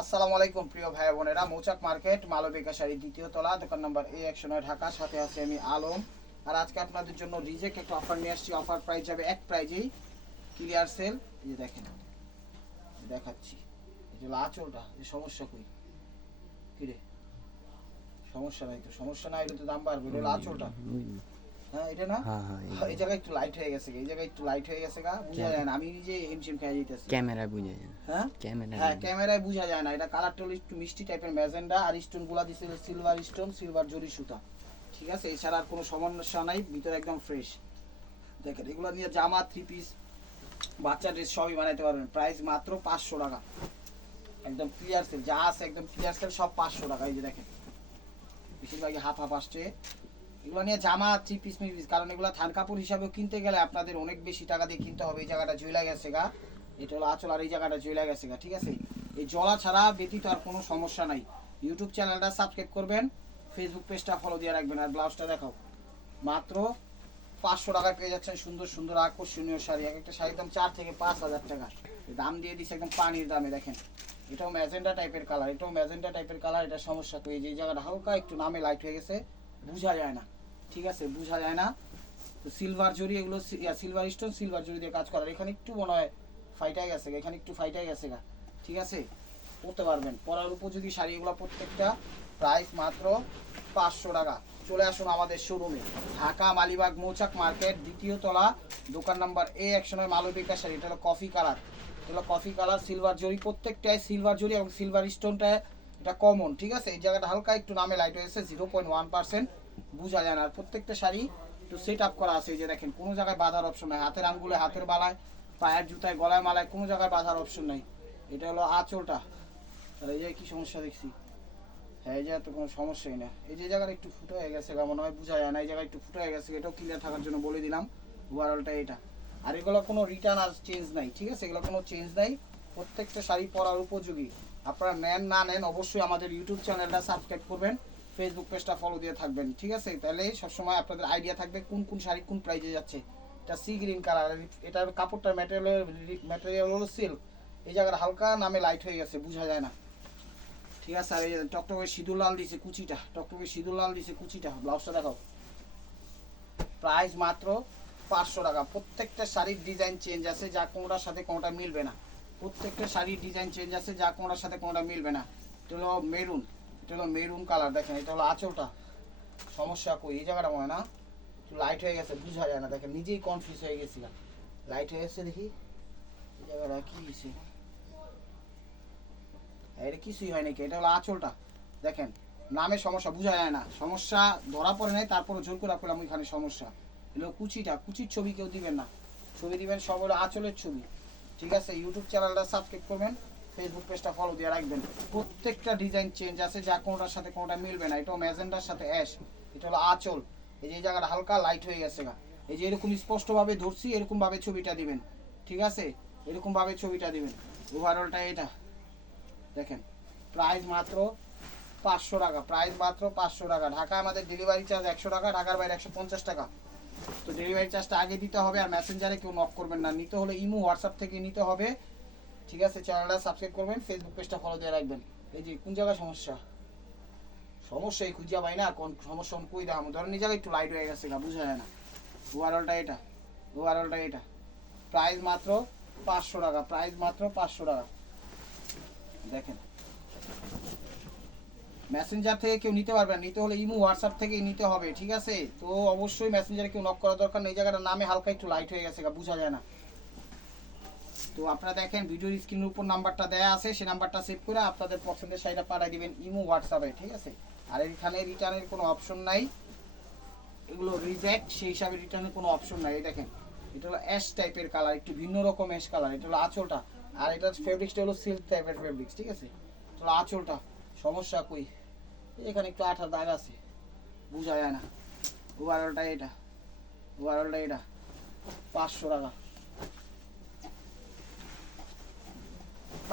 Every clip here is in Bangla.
আসসালামু আলাইকুম প্রিয় ভাই বোনেরা। মৌচাক মার্কেট মালবিকা শাড়ি দ্বিতীয় তলা দোকান নাম্বার এ একশো নয় ঢাকা। সাথে আছে আমি আলম। আর আজকে আপনাদের জন্য রিজেক্ট একটা অফার নিয়ে আসছি। অফার প্রাইস যাবে এক প্রাইজেই। Clear sell. এই যে দেখেন দেখাচ্ছি। যে আঁচলটা এই সমস্যা কই? কিরে সমস্যা নাই তো সমস্যা নাই এটা তো দাম বাড়বে। এটা আঁচলটা। হ্যাঁ এটা না? হ্যাঁ হ্যাঁ এই জায়গায় একটু লাইট হয়ে গেছে এই জায়গায় একটু লাইট হয়ে গেছে গা বুঝা যায় না। আমি নিজে হিমশিম খেয়ে যেতেছি ক্যামেরা বুঝে যায় হ্যাঁ? ক্যামেরা হ্যাঁ ক্যামেরায় বোঝা যায় না। এটা কালারটা একটু মিষ্টি টাইপের ম্যাজেন্ডা আর স্টোনগুলা দিছিল সিলভার স্টোন সিলভার জরি সুতা। ঠিক আছে? এছাড়া আর কোনো সমস্যা নাই ভিতরে একদম ফ্রেশ দেখেন এগুলো নিয়ে জামা থ্রি পিস বাচ্চা ড্রেস সবই বানাইতে পারবেন। প্রাইস মাত্র পাঁচশো টাকা। একদম ক্লিয়ার সেল যা আছে একদম ক্লিয়ার সেল সব পাঁচশো টাকা। এই যে দেখেন বেশিরভাগই হাফ হাফ আসছে। এগুলো নিয়ে জামা থ্রি পিস মিস পিস কারণ এগুলো থান কাপড় হিসাবেও কিনতে গেলে আপনাদের অনেক বেশি টাকা দিয়ে কিনতে হবে। এই জায়গাটা জুইলা গেছে গা। এটা হলো আচল আর এই জায়গাটা জুইলা গেছে গা, ঠিক আছে? এই জলা ছাড়া ব্যতীত আর কোনো সমস্যা নাই। ইউটিউব চ্যানেলটা সাবস্ক্রাইব করবেন ফেসবুক পেজটা ফলো দিয়ে রাখবেন, আর ব্লাউজটা দেখাও। মাত্র পাঁচশো টাকায় পেয়ে যাচ্ছেন সুন্দর সুন্দর আকর্ষণীয় শাড়ি। এক একটা শাড়ির দাম চার থেকে পাঁচ হাজার টাকা। দাম দিয়ে দিচ্ছে একদম পানির দামে, দেখেন। এটাও ম্যাজেন্ডা টাইপের কালার এটাও ম্যাজেন্ডা টাইপের কালার এটা সমস্যা তো এই যে জায়গাটা হালকা একটু নামে লাইট হয়ে গেছে, বোঝা যায় না। ঠিক আছে, বোঝা যায় না। তো সিলভার জরি এগুলো সিলভার স্টোন সিলভার জরি দিয়ে কাজ করার। এখানে একটু মনে হয় ফাইটাই গেছে এখানে একটু ফাইটাই গেছে গা। ঠিক আছে? পরতে পারবেন। পরার উপযোগী শাড়ি এগুলো প্রত্যেকটা প্রাইস মাত্র পাঁচশো টাকা। চলে আসুন আমাদের শোরুমে ঢাকা, মালিবাগ, মৌচাক মার্কেট, দ্বিতীয় তলা, দোকান নাম্বার এ একশো নয়, মালবিকা শাড়ি। এটা হলো কফি কালার এটা হলো কফি কালার সিলভার জরি। প্রত্যেকটাই সিলভার জরি এবং সিলভার স্টোনটা এটা কমন ঠিক আছে? এই জায়গাটা হালকা একটু নামে লাইট হয়েছে জিরো পয়েন্ট ওয়ান পার্সেন্ট বোঝা যায় না। আর প্রত্যেকটা শাড়ি একটু সেট আপ করা আছে যে দেখেন, কোনো জায়গায় বাঁধার অপশন নাই। হাতের আঙ্গুলে, হাতের বালায়, পায়ের জুতায়, গলায়, মালায় কোনো জায়গায় বাঁধার অপশন নাই। এটা হলো আঁচলটা। আর এই কি সমস্যা দেখছি? হ্যাঁ এই জায়গায় তো কোনো সমস্যাই না। এই যে জায়গাটা একটু ফুটো হয়ে গেছে গা, মনে হয় বোঝা যায় না। এই জায়গায় একটু ফুটো হয়ে গেছে এটাও ক্লিয়ার থাকার জন্য বলে দিলাম। ওভারঅলটা এটা। আর এগুলো কোনো রিটার্ন আর চেঞ্জ নাই, ঠিক আছে? এগুলো কোনো চেঞ্জ নাই। প্রত্যেকটা শাড়ি পরার উপযোগী। আপনারা নেন, না নেন, অবশ্যই আমাদের ইউটিউব চ্যানেলটা সাবস্ক্রাইব করবেন। ফেসবুক পেজটা ফলো দিয়ে থাকবেন, ঠিক আছে? তাহলে সবসময় আপনাদের আইডিয়া থাকবে কোন কোন শাড়ি কোন প্রাইজে যাচ্ছে। এটা সি গ্রিন কালার এটার কাপড়টার ম্যাটেরিয়াল ম্যাটেরিয়াল হলো সিল্ক এই জায়গার হালকা নামে লাইট হয়ে গেছে, বোঝা যায় না। ঠিক আছে? আর এই টকটকে সিঁদুর লাল দিছে কুচিটা, টকটকে সিঁদুর লাল দিছে কুচিটা ব্লাউজটা দেখাও। প্রাইস মাত্র পাঁচশো টাকা। প্রত্যেকটা শাড়ির ডিজাইন চেঞ্জ আছে, যা কোনোটার সাথে কোনোটা মিলবে না। প্রত্যেকটা শাড়ির ডিজাইন চেঞ্জ আছে, যা কোনোটার সাথে কোনোটা মিলবে না। হলো মেরুন এটা হলো মেরুন কালার দেখেন, এটা হলো আঁচলটা। সমস্যা কই? এই জায়গাটা মনে হয় না? লাইট হয়ে গেছে, বোঝা যায় না। দেখেন, নিজেই কনফিউজ হয়ে গেছিলাম। লাইট হয়ে গেছে দেখি। এই জায়গাটা কি হয়েছে এটা কিছুই হয় নাকি? এটা হলো আঁচলটা। দেখেন নামে সমস্যা, বোঝা যায় না। সমস্যা ধরা পড়ে নাই তারপরে জোর করে রাখলাম এখানে সমস্যা। এগুলো কুচিটা, কুচির ছবি কেউ দিবেন না। ছবি দিবেন, সব হলো আঁচলের ছবি। ঠিক আছে ইউটিউব চ্যানেলটা সাবস্ক্রাইব করবেন। ফেসবুক পেজটা ফলো দিয়ে রাখবেন। প্রত্যেকটা ডিজাইন চেঞ্জ আছে, যা কোনোটার সাথে কোনোটা মিলবে না। এটাও ম্যাজেন্ডার সাথে অ্যাশ এটা হলো আঁচল। এই যে জায়গাটা হালকা লাইট হয়ে গেছে গা। এই যে এরকম স্পষ্টভাবে ধরছি, এরকমভাবে ছবিটা দিবেন। ঠিক আছে? এরকমভাবে ছবিটা দিবেন। ওভারঅলটা এটা। দেখেন প্রাইস মাত্র পাঁচশো টাকা। প্রাইস মাত্র পাঁচশো টাকা। ঢাকা আমাদের ডেলিভারি চার্জ একশো টাকা, ঢাকার বাইরে একশো পঞ্চাশ টাকা। তো ডেলিভারি চার্জটা আগে দিতে হবে আর মেসেঞ্জারে কেউ নক করবেন না। নিতে হলে ইমো হোয়াটসঅ্যাপ থেকে নিতে হবে। ঠিক আছে চ্যানেলটা সাবস্ক্রাইব করবেন ফেসবুক পেজটা ফলো দিয়ে রাখবেন। এই যে কোন জায়গায় সমস্যা? সমস্যা এই খুঁজিয়া পাই না কোন সমস্যা কই দেখাবো ধরেন এই জায়গায় একটু লাইট হয়ে গেছে গা বুঝা যায় না ওভারঅলটা এটা ওভারঅলটা এটা। প্রাইস মাত্র পাঁচশো টাকা প্রাইস মাত্র পাঁচশো টাকা। দেখেন। মেসেঞ্জার থেকে কেউ নিতে পারবে নিতে হলে ইমো হোয়াটসঅ্যাপ থেকে নিতে হবে ঠিক আছে? তো অবশ্যই মেসেঞ্জারে কেউ নক করা দরকার নেই জায়গাটার নামে হালকা একটু লাইট হয়ে গেছে গা, বোঝা যায় না। তো আপনারা দেখেন, ভিডিওর স্ক্রিনের উপর নাম্বারটা দেয়া আছে, সেই নাম্বারটা সেভ করে আপনাদের পছন্দের শাড়িটা পাঠিয়ে দিবেন ইমো, হোয়াটসঅ্যাপে, ঠিক আছে? আর এখানে রিটার্নের কোনো অপশন নাই। এগুলো রিজেক্ট সেই হিসাবে রিটার্নের কোনো অপশন নাই। এই দেখেন, এটা হলো অ্যাশ টাইপের কালার একটু ভিন্ন রকম অ্যাশ কালার এটা হলো আঁচলটা। আর এটার ফেব্রিক্সটা হলো সিল্ক টাইপের ফেব্রিক্স ঠিক আছে? এটা হলো আঁচলটা, সমস্যা কই? এখানে একটু আঠার দাগ আছে, বোঝা যায় না। ওভারঅলটা এটা ওভারঅলটা এটা, পাঁচশো টাকা।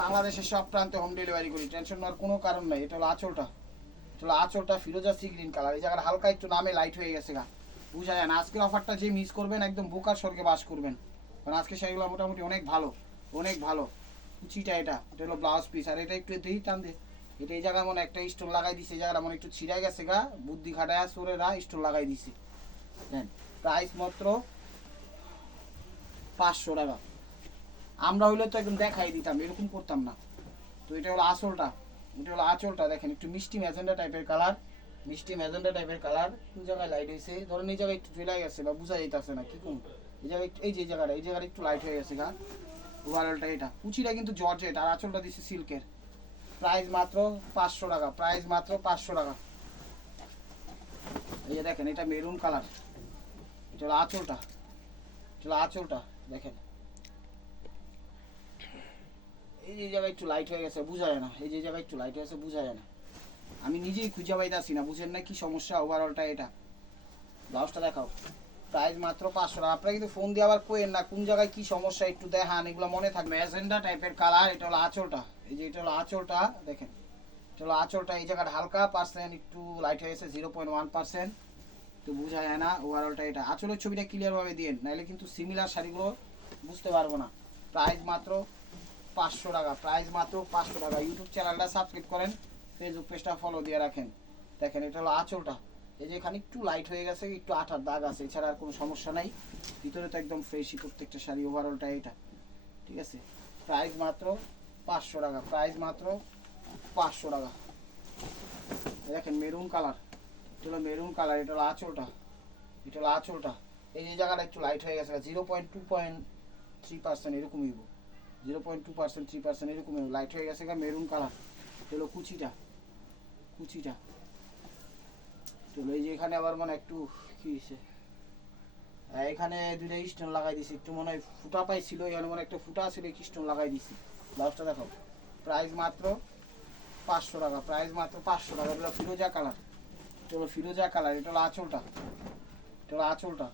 বাংলাদেশের সব প্রান্তে হোম ডেলিভারি করি টেনশন নেওয়ার কোনো কারণ নাই। এটা হলো আঁচলটা। হলো আঁচলটা ফিরোজা সি গ্রিন কালার এই জায়গাটা হালকা একটু নামে লাইট হয়ে গেছে গা। বুঝা যায় না। আজকের অফারটা যে মিস করবেন, একদম বোকার স্বর্গে বাস করবেন। কারণ আজকে শাড়িগুলো মোটামুটি অনেক ভালো অনেক ভালো। কুচিটা এটা। এটা হলো ব্লাউজ পিস আর এটা একটু দিই, টান দে। এটা এই জায়গায় মনে একটা স্টোন লাগাই দিছে। এই জায়গাটা মনে একটু ছিঁড়াই গেছে গা। বুদ্ধি খাটায় সোরেরা স্টোন লাগাই দিছে। প্রাইস মাত্র পাঁচশো টাকা। আমরা হইলে তো একদম দেখাই দিতাম, এরকম করতাম না। তো এটা হলো আসলটা, এটা হলো আঁচলটা, দেখেন, একটু মিষ্টি ম্যাজেন্ডা টাইপের কালার, মিষ্টি ম্যাজেন্ডা টাইপের কালার। কোন জায়গায় লাইট হয়েছে ধরেন এই জায়গায় একটু জ্বলাই গেছে বা বোঝা যাইতেছে না, কি কোন? এই জায়গায় এই যে জায়গাটা, এই জায়গাটা একটু লাইট হয়ে গেছে গা। ওভারঅলটা এটা। কুচিটা কিন্তু জর্জেট, আর আঁচলটা দিচ্ছে সিল্কের। প্রাইস মাত্র পাঁচশো টাকা প্রাইস মাত্র পাঁচশো টাকা। এই যে দেখেন, এটা মেরুন কালার এটা হলো আঁচলটা। এটা আঁচলটা, দেখেন। এই যে জায়গায় একটু লাইট হয়ে গেছে, বোঝা যায় না। এই যে জায়গায় একটু লাইট হয়ে গেছে, বোঝা যায় না। আমি নিজেই খুঁজে পাইতাছি না, বুঝেন না কি সমস্যা ওভারঅলটা এটা। ব্লাউজটা দেখাও। প্রাইস মাত্র পাঁচশো টাকা। আপনারা কিন্তু ফোন দিয়ে আবার কোয়েন না কোন জায়গায় কি সমস্যা, একটু দেখান, এগুলো মনে থাকবে। ম্যাজেন্ডা টাইপের কালার এটা হলো আঁচলটা। এই যে এটা হলো আঁচলটা, দেখেন। এটা হলো আঁচলটা, এই জায়গাটা হালকা পার্সেন্ট একটু লাইট হয়ে গেছে জিরো পয়েন্ট ওয়ান পার্সেন্ট তো বোঝা যায় না ওভারঅলটা এটা। আঁচলের ছবিটা ক্লিয়ারভাবে দিন নাহলে কিন্তু সিমিলার শাড়িগুলো বুঝতে পারব না। প্রাইস মাত্র পাঁচশো টাকা। প্রাইস মাত্র পাঁচশো টাকা। ইউটিউব চ্যানেলটা সাবস্ক্রাইব করেন ফেসবুক পেজটা ফলো দিয়ে রাখেন। দেখেন, এটা হলো আঁচলটা। এই যে এখানে একটু লাইট হয়ে গেছে, একটু আঠার দাগ আছে, এছাড়া আর কোনো সমস্যা নাই। ভিতরে তো একদম ফ্রেশই প্রত্যেকটা শাড়ি ওভারঅলটা এটা। ঠিক আছে? প্রাইস মাত্র পাঁচশো টাকা। প্রাইস মাত্র পাঁচশো টাকা। দেখেন মেরুন কালার এটা হলো মেরুন কালার এটা হলো আঁচলটা। এটা হলো আঁচলটা। এই যে জায়গাটা একটু লাইট হয়ে গেছে zero point two point three percent এরকমই zero point two percent three percent এরকম লাইট হয়ে গেছে মেরুন কালার হলো কুচিটা কুচিটা। চলো এই যে এখানে আবার মানে একটু কি হয়েছে এখানে দুইটা স্টোন লাগাই দিছি, একটু মনে হয় ফুটা পাইছিল, এখানে মনে একটা ফুটা ছিল স্টোন লাগাই দিছি। ব্লাউজটা দেখো প্রাইস মাত্র পাঁচশো টাকা প্রাইস মাত্র পাঁচশো টাকা। এটা ফিরোজা কালার হলো ফিরোজা কালার এটা হলো আঁচলটা। এটা হলো আঁচলটা।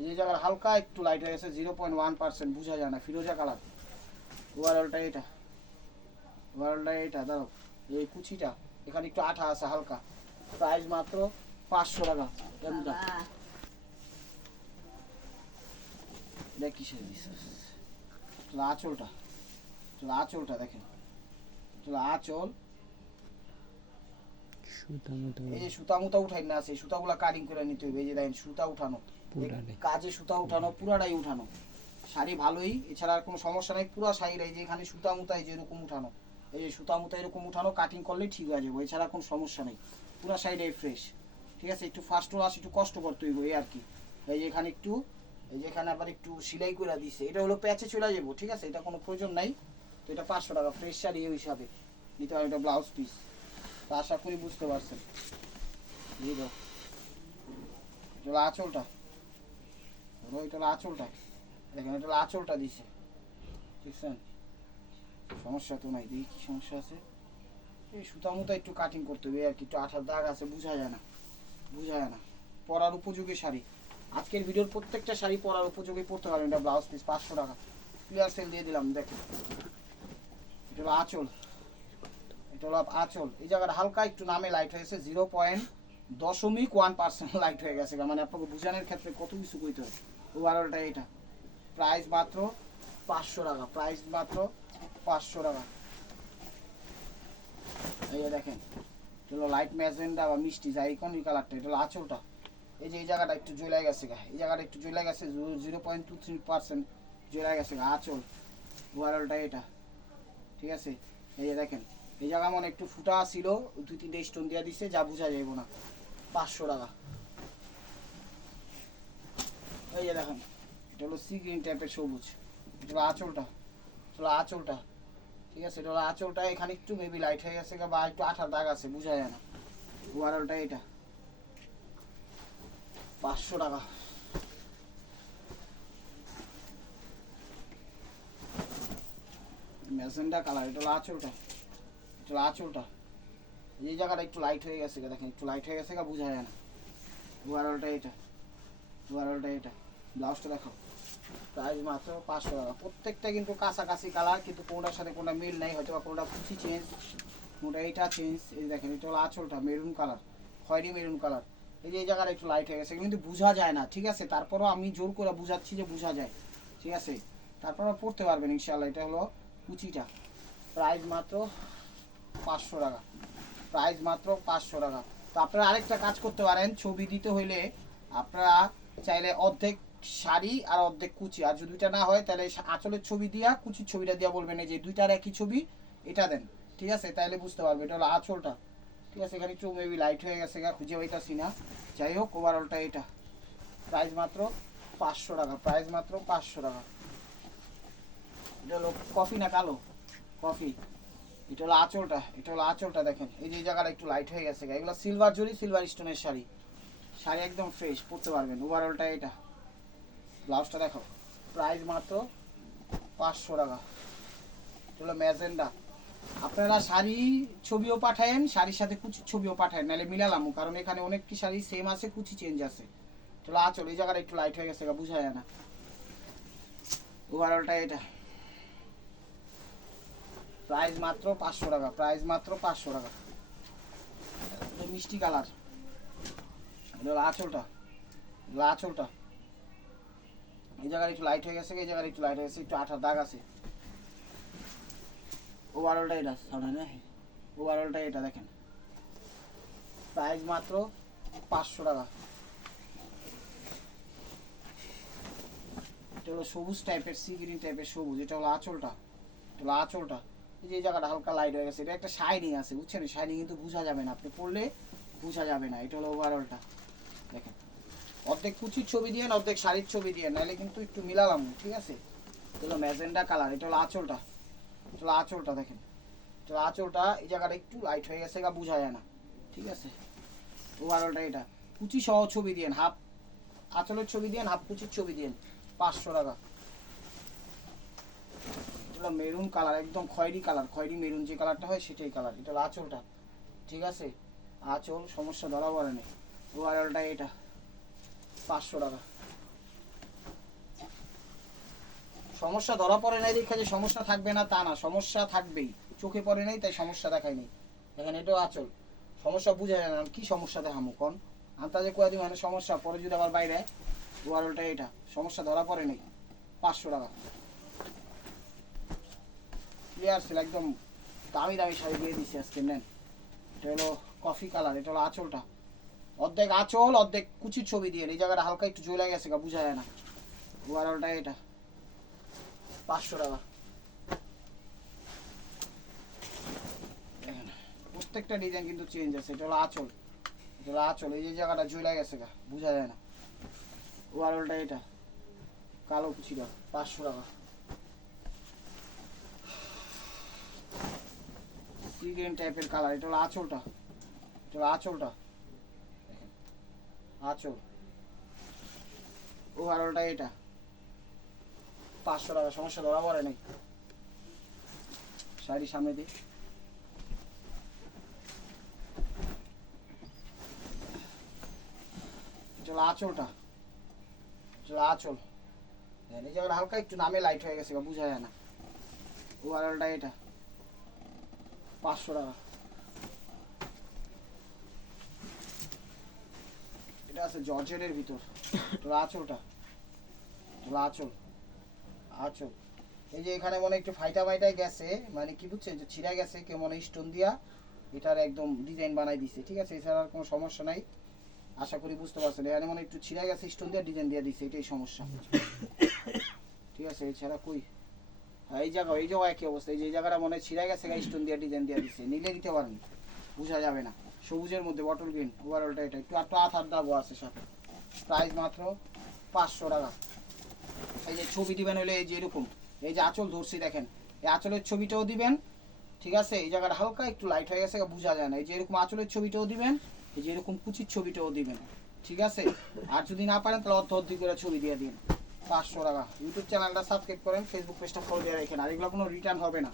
এই যে জায়গার হালকা একটু লাইট হয়ে গেছে জিরো পয়েন্ট ওয়ান পার্সেন্ট বোঝা যায় না, ফিরোজা কালার ওভারঅলটা এটা। ওভারঅলটা এটা দাঁড়াও। এই কুচিটা এখানে একটু আঠা আছে হালকা। প্রাইস মাত্র পাঁচশো টাকা। এমনটা দেখ কিসের চলো আঁচলটা। চলো আঁচলটা দেখেন। চলো আঁচল। এই সুতা মুতা উঠাই না আছে সুতাগুলা কাটিং করে নিতে হবে। এই যে দেখেন সুতা উঠানো। কাজে সুতা উঠানো পুরাটাই উঠানো। শাড়ি ভালোই, এছাড়া আর কোনো সমস্যা নাই, পুরা শাড়ির এই যে এখানে সুতা মুতা, এই যে এরকম উঠানো। এই যে সুতা মুতা এরকম উঠানো কাটিং করলেই ঠিক হয়ে যাবে, এছাড়া কোনো সমস্যা নেই। পুরা শাড়িটাই ফ্রেশ ঠিক আছে, একটু ফার্স্ট ক্লাস একটু কষ্ট করতে হইব, এই আর কি। এই যে এখানে একটু, এই যে এখানে আবার একটু সেলাই করে দিছে, এটা হলো প্যাচে চলে যাব, ঠিক আছে, এটা কোনো প্রয়োজন নাই। তো এটা পাঁচশো টাকা ফ্রেশ শাড়ি এই হিসাবে। নিতে হবে এটা ব্লাউজ পিস তা আশা করি বুঝতে পারছেন। এটা আঁচলটা। আঁচলটা। দেখেন, এটা আঁচলটা দিছে। বুঝছেন সমস্যা তো নাই, দেখি কি সমস্যা আছে। এই সুতা মুতা একটু কাটিং করতে হবে আর কি, একটু আঠার দাগ আছে, বোঝা যায় না। বোঝা যায় না। পরার উপযোগী শাড়ি। আজকের ভিডিওর প্রত্যেকটা শাড়ি পরার উপযোগী পড়তে পারবেন। এটা ব্লাউজ পিস পাঁচশো টাকা। ক্লিয়ার সেল দিয়ে দিলাম, দেখেন। এটা হলো আঁচল। এটা হলো আঁচল। এই জায়গাটা হালকা একটু নামে লাইট হয়েছে জিরো পয়েন্ট দশমিক ওয়ান পার্সেন্ট লাইট হয়ে গেছে। মানে আপনাকে বুঝানোর ক্ষেত্রে কত কিছু কইতে হয়। ওভারঅলটা এটা প্রাইস মাত্র পাঁচশো টাকা, প্রাইস মাত্র পাঁচশো টাকা। এই যে দেখেন হলো লাইট ম্যাজেন্ডা বা মিষ্টি যাই কোন কালারটা এটা হলো আঁচলটা। এই যে এই জায়গাটা একটু জ্বলে গেছে গা, এই জায়গাটা একটু জ্বলে গেছে zero point two three percent জ্বলে গেছে গা, আঁচল ওভারঅলটা এটা। ঠিক আছে? এই যে দেখেন, এই জায়গা মনে একটু ফুটা ছিল, দুই তিনটে স্টোন দিয়ে দিছে, যা বোঝা যাইব না। পাঁচশো টাকা। এই যে দেখেন এটা হলো সি গ্রিন টাইপের সবুজ। এটা হলো আঁচলটা। এটা হলো আঁচলটা। ঠিক আছে? এটা হলো আঁচলটা। এখানে একটু মেবি লাইট হয়ে গেছে বা একটু আঠার দাগ আছে, বোঝা যায় না। ওভারঅলটা এটা। পাঁচশো টাকা। Magenta colour. এটা হলো আঁচলটা। এটা হলো আঁচলটা। এই জায়গাটা একটু লাইট হয়ে গেছে দেখেন। একটু লাইট হয়ে গেছে বোঝা যায় না। ওভারঅলটা এটা। ওভারঅলটা এটা। ব্লাউজটা দেখো। প্রাইস মাত্র পাঁচশো টাকা। প্রত্যেকটা কিন্তু কাছাকাছি কালার কিন্তু কোনটার সাথে কোনটা মিল নাই হয়তো বা কোনটা কুচি চেঞ্জ কোনটা এটা চেঞ্জ এই দেখেন, এটা হলো আঁচলটা মেরুন কালার খয়েরি মেরুন কালার এই যে এই জায়গাটা একটু লাইট হয়ে গেছে, কিন্তু বোঝা যায় না, ঠিক আছে? তারপরও আমি জোর করে বুঝাচ্ছি যে বোঝা যায়, ঠিক আছে? তারপরও পড়তে পারবেন ইনশাল্লাহ এটা হলো কুচিটা। প্রাইস মাত্র পাঁচশো টাকা। প্রাইস মাত্র পাঁচশো টাকা। তো আপনারা আরেকটা কাজ করতে পারেন, ছবি দিতে হইলে আপনারা চাইলে অর্ধেক শাড়ি আর অর্ধেক কুচি। আর যদি দুইটা না হয়, তাহলে আঁচলের ছবি দিয়া, কুচির ছবিটা দিয়া বলবেন, এই যে দুইটার একই ছবি, এটা দেন। ঠিক আছে? তাহলে বুঝতে পারবে, এটা হলো আঁচলটা। ঠিক আছে? এখানে একটু মেবি লাইট হয়ে গেছে, গা খুঁজে পাইতাছি না। যাই হোক ওভারঅলটা এটা। প্রাইস মাত্র পাঁচশো টাকা প্রাইস মাত্র পাঁচশো টাকা। এটা হলো কফি না কালো? কফি। এটা হলো আঁচলটা, এটা হলো আঁচলটা দেখেন। এই যে জায়গাটা একটু লাইট হয়ে গেছে। এগুলো সিলভার জরি সিলভার স্টোনের শাড়ি। শাড়ি একদম ফ্রেশ পরতে পারবেন। ওভারঅলটা এটা। ব্লাউজটা দেখো। প্রাইস মাত্র পাঁচশো টাকা। হলো ম্যাজেন্ডা। আপনারা শাড়ি ছবিও পাঠায়েন, শাড়ির সাথে কুচির ছবিও পাঠায়েন, নাহলে মিলালাম। কারণ এখানে অনেক কি শাড়ি সেম আছে, কুচি চেঞ্জ আছে। চলো আচল এই জায়গাটা একটু লাইট হয়ে গেছে বোঝা যায় না। ওভারঅলটা এটা। প্রাইস মাত্র পাঁচশো টাকা প্রাইস মাত্র পাঁচশো টাকা। মিষ্টি কালার। আঁচলটা। আঁচলটা। এই জায়গায় একটু লাইট হয়ে গেছে, এই একটু লাইট হয়ে গেছে, একটু আঠার দাগ আছে। ওভারঅলটা এটা, সামনে না? ওভারঅলটা এটা দেখেন। প্রাইস মাত্র পাঁচশো টাকা। এটা হলো সবুজ টাইপের সি গ্রিন টাইপের সবুজ। এটা হলো আঁচলটা। এটা হলো আঁচলটা। এই যে জায়গাটা হালকা লাইট হয়ে গেছে, এটা একটা শাইনিং আছে, বুঝছেন? শাইনিং কিন্তু বোঝা যাবে না, আপনি পড়লে বোঝা যাবে না। এটা হলো ওভারঅলটা দেখেন। অর্ধেক কুচির ছবি দিয়ে না, অর্ধেক শাড়ির ছবি দিয়ে নাহলে কিন্তু একটু মিলালাম, ঠিক আছে? এটা হলো ম্যাজেন্ডা কালার, এটা হলো আঁচলটা, এটা হলো আঁচলটা দেখেন। এটা আঁচলটা, এই জায়গাটা একটু লাইট হয়ে গেছে, গা বোঝা যায় না, ঠিক আছে? ওভারঅলটা এটা। কুচি সহ ছবি দিয়েন হাফ আঁচলের ছবি দিয়েন হাফ কুচির ছবি দিয়েন পাঁচশো টাকা। এটা মেরুন কালার, একদম খয়েরি কালার, খয়েরি মেরুন যে কালারটা হয় সেটাই কালার, এটা আঁচলটা, ঠিক আছে? আঁচল, সমস্যা ধরা পড়ে নেই ওভারঅলটা এটা। পাঁচশো টাকা। সমস্যা ধরা পড়ে নাই দেখে যে সমস্যা থাকবে না তা না, সমস্যা থাকবেই। চোখে পড়ে নাই, তাই সমস্যা দেখায় নেই। দেখেন এটাও আচল। সমস্যা বুঝা যায় না কি সমস্যা দেখামো, কোন? আন্তাজে কয়েকদিন মানে সমস্যা, পরে যদি আবার বাইরে ওয়ারলটা এটা। সমস্যা ধরা পড়ে নেই, পাঁচশো টাকা। ক্লিয়ার ছিল, একদম দামি দামি শাড়ি দিয়ে দিচ্ছি আজকে, নেন। এটা হলো কফি কালার এটা হলো আঁচলটা। অর্ধেক আঁচল, অর্ধেক কুচির ছবি দিয়ে এই জায়গাটা হালকা একটু জ্বলে গেছে গা, বোঝা যায় না। ওভারঅলটা এটা। পাঁচশো টাকা। প্রত্যেকটা ডিজাইন কিন্তু চেঞ্জ আছে। এটা হলো আঁচল। এটা হলো আঁচল। এই যে জায়গাটা জ্বলে গেছে গা, বোঝা যায় না। ওভারঅলটা এটা। কালো কুচিটা, পাঁচশো টাকা। গ্রিন টাইপের কালার এটা হলো আঁচলটা। এটা হলো আঁচলটা। আঁচল ওভারঅলটা এটা। পাঁচশো টাকা, সমস্যা ধরা পড়ে নেই। শাড়ি সামনে দিই। এটা আঁচলটা এটা আঁচল এই জায়গাটা হালকা একটু নামে লাইট হয়ে গেছে বা বোঝা যায় না। ওভারঅলটা এটা। পাঁচশো টাকা এটা আছে, জর্জেটের ভিতর। হলো আঁচলটা। হলো আঁচল। আঁচল। এই যে এখানে মনে একটু ফাইটা ফাইটাই গেছে মানে কি বুঝছেন যে ছিঁড়া গেছে, কেউ মনে স্টোন দিয়া এটার একদম ডিজাইন বানাই দিছে। ঠিক আছে, এছাড়া আর কোনো সমস্যা নাই। আশা করি বুঝতে পারছেন। এখানে মনে একটু ছিঁড়া গেছে স্টোন দিয়ে ডিজাইন দিয়ে দিছে, এটাই সমস্যা। ঠিক আছে, এছাড়া কই? হ্যাঁ এই জায়গা এই জায়গায় একই অবস্থা। এই যে জায়গাটা মনে ছিঁড়া গেছে স্টোন দিয়ে ডিজাইন দিয়ে দিছে। নিলে দিতে পারেন। বোঝা যাবে না। সবুজের মধ্যে বটল গ্রিন ওভারঅলটা এটা। একটু একটু আথার দাগও আছে সাথে প্রাইস মাত্র পাঁচশো টাকা। এই যে ছবি দিবেন হলে এই যে এরকম। এই যে আঁচল ধরছি দেখেন। এই আঁচলের ছবিটাও দিবেন, ঠিক আছে? এই জায়গাটা হালকা একটু লাইট হয়ে গেছে, বোঝা যায় না। এই যে এরকম আঁচলের ছবিটাও দিবেন, এই যে এরকম কুচির ছবিটাও দিবেন, ঠিক আছে? আর যদি না পারেন, তাহলে অর্ধ অর্ধি করে ছবি দিয়ে দিন। পাঁচশো টাকা। ইউটিউব চ্যানেলটা সাবস্ক্রাইব করেন ফেসবুক পেজটা ফলো দিয়ে রাখেন। আর এগুলো কোনো রিটার্ন হবে না।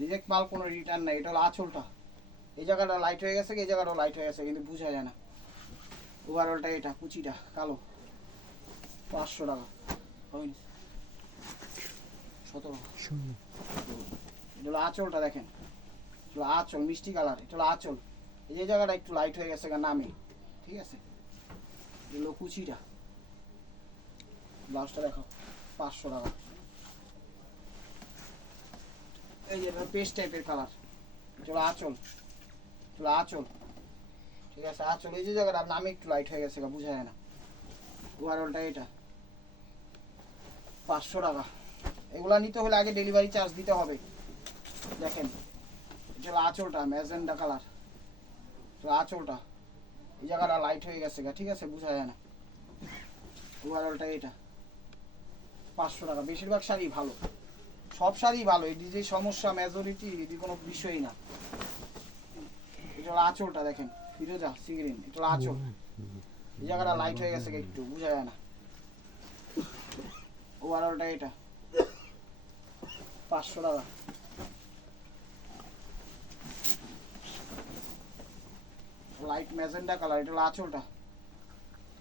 রিজেক্ট মাল কোনো রিটার্ন নাই। এটা হলো আঁচলটা। এই জায়গাটা লাইট হয়ে গেছে এই জায়গাটাও লাইট হয়ে গেছে কিন্তু বোঝা যায় না। ওভারঅলটা এটা কুচিটা কালো। পাঁচশো টাকা। হয়নি সতেরো। এটা হলো আঁচলটা দেখেন। এটা হলো আঁচল মিষ্টি কালার এটা হলো আঁচল। এই যে জায়গাটা একটু লাইট হয়ে গেছে নামে। ঠিক আছে? এগুলো কুচিটা। ব্লাউজটা দেখো পাঁচশো টাকা। এই যে পেস্ট টাইপের কালার। চলো আঁচল। চলো আঁচল ঠিক আছে আঁচল এই যে জায়গাটা নামে একটু লাইট হয়ে গেছে গা, বোঝা যায় না। ওভারঅলটা এটা। পাঁচশো টাকা। এগুলা নিতে হলে আগে ডেলিভারি চার্জ দিতে হবে। দেখেন এটা আঁচলটা ম্যাজেন্ডা কালার আঁচলটা এই জায়গাটা লাইট হয়ে গেছে গা, ঠিক আছে বোঝা যায় না। ওভারঅলটা এটা। পাঁচশো টাকা। বেশিরভাগ শাড়ি ভালো। সব শাড়ি ভালো। এটি যে সমস্যা মেজরিটি এটি কোনো বিষয়ই না। এটা আঁচলটা দেখেন। ফিরোজা সিগ্রিন, এটা আঁচল। এই জায়গাটা লাইট হয়ে গেছে একটু, বোঝা যায় না। ওভারঅলটা এটা। পাঁচশো টাকা। লাইট ম্যাজেন্ডা কালার এটা হলো আঁচলটা।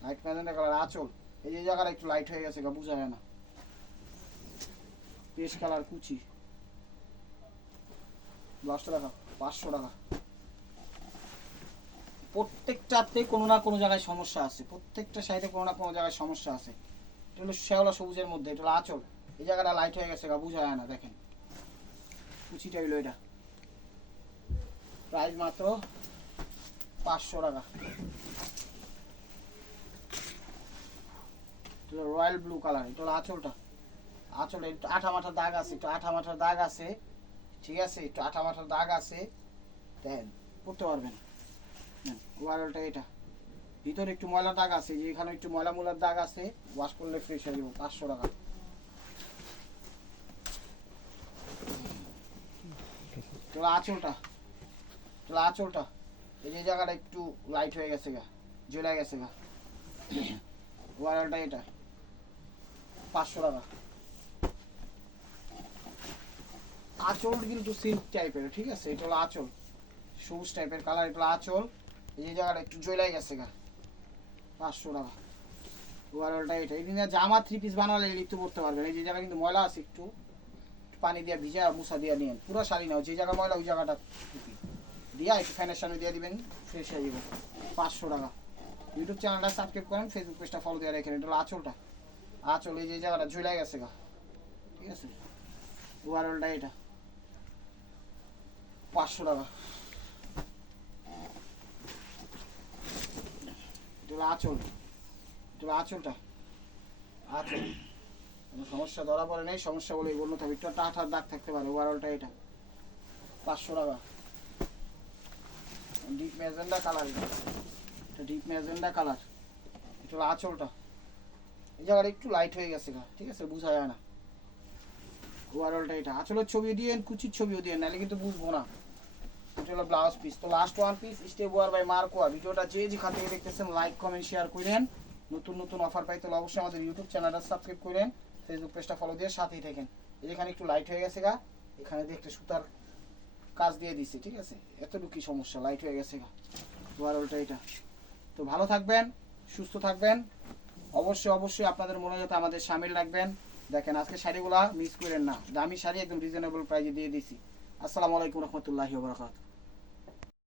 লাইট ম্যাজেন্ডা কালার আঁচল। এই যে জায়গাটা একটু লাইট হয়ে গেছে বোঝা যায় না। পেশ কালার কুচি। দশটা টাকা, পাঁচশো টাকা। প্রত্যেকটাতে কোনো না কোনো জায়গায় সমস্যা আছে। প্রত্যেকটা সাইডে কোনো না কোনো জায়গায় সমস্যা আছে। এটা হলো শ্যাওলা সবুজের মধ্যে, এটা হলো আঁচল। এই জায়গাটা লাইট হয়ে গেছে গা যায় না, দেখেন। কুচিটা হইল এটা। প্রাইস মাত্র পাঁচশো টাকা। রয়্যাল ব্লু কালার এটা হলো আঁচলটা। আঁচলে একটু আঠা মাঠার দাগ আছে, একটু আঠা মাঠার দাগ আছে। ঠিক আছে? একটু আঠা মাঠার দাগ আছে। দেন করতে পারবেন। ওয়ারলটা এটা। ভিতরে একটু ময়লা দাগ আছে একটু ময়লা মূলার দাগ আছে ওয়াশ করলে ফ্রেশ হয়ে যাব, পাঁচশো টাকা। তোলা আঁচলটা তোলা আঁচলটা এই যে জায়গাটা একটু লাইট হয়ে গেছে গা, জ্বলে গেছে গা। ওয়ারলটা এটা। পাঁচশো টাকা। আঁচল কিন্তু সিল্ক টাইপের ঠিক আছে? এটা হলো আঁচল। সবুজ টাইপের কালার এটা হলো আঁচল। এই জায়গাটা একটু জ্বলাই গেছে গা। পাঁচশো টাকা। ওভারঅলটা এটা দিনে জামা থ্রি পিস বানালে লিখতে পড়তে পারবেন এই যে জায়গা কিন্তু ময়লা আছে একটু। পানি দিয়ে ভিজা মুসা দিয়ে নিন পুরো শাড়ি নাও যে জায়গা ময়লা, ওই জায়গাটা দিয়া একটু ফ্যানের সামনে দিয়ে দিবেন। ফ্রেশ হয়ে যাবে। পাঁচশো টাকা। ইউটিউব চ্যানেলটা সাবস্ক্রাইব করেন ফেসবুক পেজটা ফলো দিয়ে রাখেন এটা আঁচলটা। আঁচল এই যে জায়গাটা ঝুলাই গেছে গা। ঠিক আছে? ওভারঅলটা এটা। পাঁচশো টাকা। আঁচল। এটা আঁচলটা। আঁচল। সমস্যা ধরা পড়ে নেই, সমস্যা বলে বলতে হবে একটু একটা দাগ থাকতে পারে ওভারঅলটা এটা। পাঁচশো টাকা। ডিপ ম্যাজেন্ডা কালার এটা। ডিপ ম্যাজেন্ডা কালার হলো আঁচলটা। এই জায়গাটা একটু লাইট হয়ে গেছে গা, ঠিক আছে? বোঝা যায় না। ওভারঅলটা এটা। আঁচলের ছবি দিয়ে কুচির ছবিও দিয়ে নাহলে কিন্তু বুঝব না। এটা ব্লাউজ পিস তো লাস্ট ওয়ান পিস স্টেপ ওয়ার বাই মার্কোয়া ভিডিওটা যে যেখান থেকে দেখতেছেন লাইক কমেন্ট শেয়ার করেন। নতুন নতুন অফার পাইতে হলে অবশ্যই আমাদের ইউটিউব চ্যানেলটা সাবস্ক্রাইব করেন ফেসবুক পেজটা ফলো দিয়ে সাথেই থাকেন। এই যেখানে একটু লাইট হয়ে গেছে গা, এখানে দিয়ে একটা সুতার কাজ দিয়ে দিচ্ছে ঠিক আছে? এতটুকুই সমস্যা? লাইট হয়ে গেছে গা। ওভারঅলটা এটা। তো ভালো থাকবেন, সুস্থ থাকবেন। অবশ্যই অবশ্যই আপনাদের মনে যাতে আমাদের সামিল রাখবেন। দেখেন, আজকে শাড়িগুলা মিস করেন না। দামি শাড়ি একদম রিজনেবল প্রাইজে দিয়ে দিছি। আসসালামু আলাইকুম রহমতুল্লাহি ওবরাকাতুহু